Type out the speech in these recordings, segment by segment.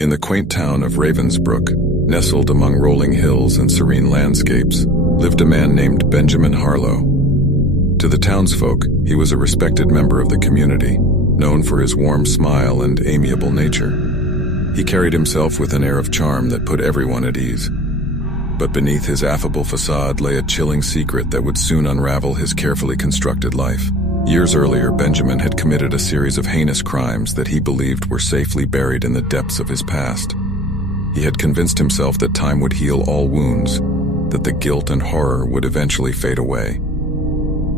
In the quaint town of Ravensbrook, nestled among rolling hills and serene landscapes, lived a man named Benjamin Harlow. To the townsfolk, he was a respected member of the community, known for his warm smile and amiable nature. He carried himself with an air of charm that put everyone at ease. But beneath his affable facade lay a chilling secret that would soon unravel his carefully constructed life. Years earlier, Benjamin had committed a series of heinous crimes that he believed were safely buried in the depths of his past. He had convinced himself that time would heal all wounds, that the guilt and horror would eventually fade away.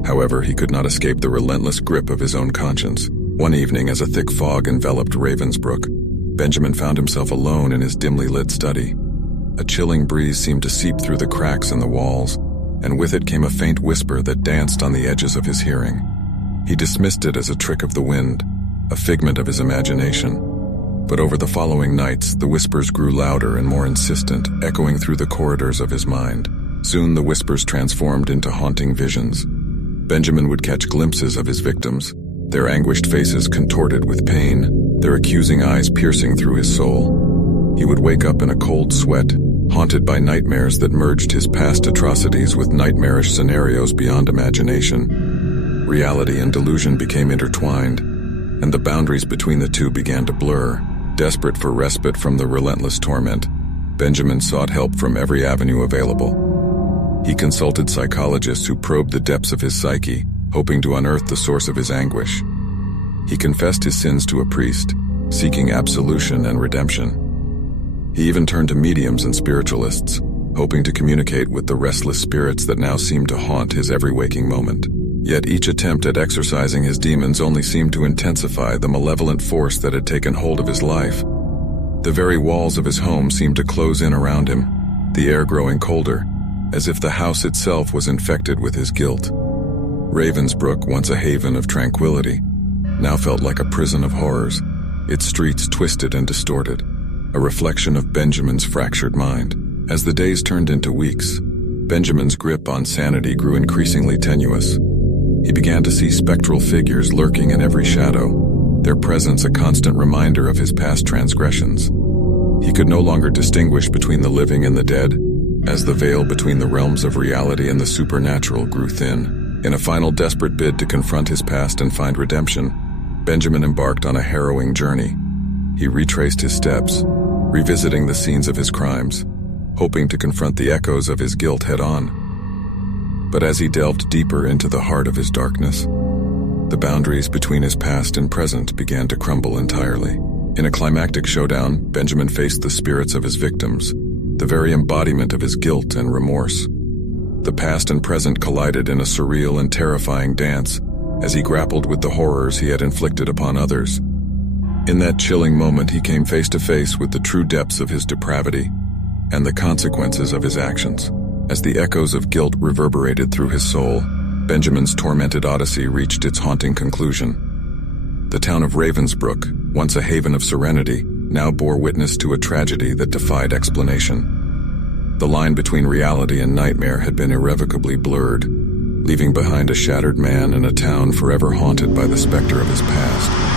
However, he could not escape the relentless grip of his own conscience. One evening, as a thick fog enveloped Ravensbrook, Benjamin found himself alone in his dimly lit study. A chilling breeze seemed to seep through the cracks in the walls, and with it came a faint whisper that danced on the edges of his hearing. He dismissed it as a trick of the wind, a figment of his imagination. But over the following nights, the whispers grew louder and more insistent, echoing through the corridors of his mind. Soon the whispers transformed into haunting visions. Benjamin would catch glimpses of his victims, their anguished faces contorted with pain, their accusing eyes piercing through his soul. He would wake up in a cold sweat, haunted by nightmares that merged his past atrocities with nightmarish scenarios beyond imagination. Reality and delusion became intertwined, and the boundaries between the two began to blur. Desperate for respite from the relentless torment, Benjamin sought help from every avenue available. He consulted psychologists who probed the depths of his psyche, hoping to unearth the source of his anguish. He confessed his sins to a priest, seeking absolution and redemption. He even turned to mediums and spiritualists, hoping to communicate with the restless spirits that now seemed to haunt his every waking moment. Yet each attempt at exorcising his demons only seemed to intensify the malevolent force that had taken hold of his life. The very walls of his home seemed to close in around him, the air growing colder, as if the house itself was infected with his guilt. Ravensbrook, once a haven of tranquility, now felt like a prison of horrors, its streets twisted and distorted, a reflection of Benjamin's fractured mind. As the days turned into weeks, Benjamin's grip on sanity grew increasingly tenuous. He began to see spectral figures lurking in every shadow, their presence a constant reminder of his past transgressions. He could no longer distinguish between the living and the dead, as the veil between the realms of reality and the supernatural grew thin. In a final desperate bid to confront his past and find redemption, Benjamin embarked on a harrowing journey. He retraced his steps, revisiting the scenes of his crimes, hoping to confront the echoes of his guilt head-on. But as he delved deeper into the heart of his darkness, the boundaries between his past and present began to crumble entirely. In a climactic showdown, Benjamin faced the spirits of his victims, the very embodiment of his guilt and remorse. The past and present collided in a surreal and terrifying dance as he grappled with the horrors he had inflicted upon others. In that chilling moment, he came face to face with the true depths of his depravity and the consequences of his actions. As the echoes of guilt reverberated through his soul, Benjamin's tormented Odyssey reached its haunting conclusion. The town of Ravensbrook, once a haven of serenity, now bore witness to a tragedy that defied explanation. The line between reality and nightmare had been irrevocably blurred, leaving behind a shattered man and a town forever haunted by the specter of his past.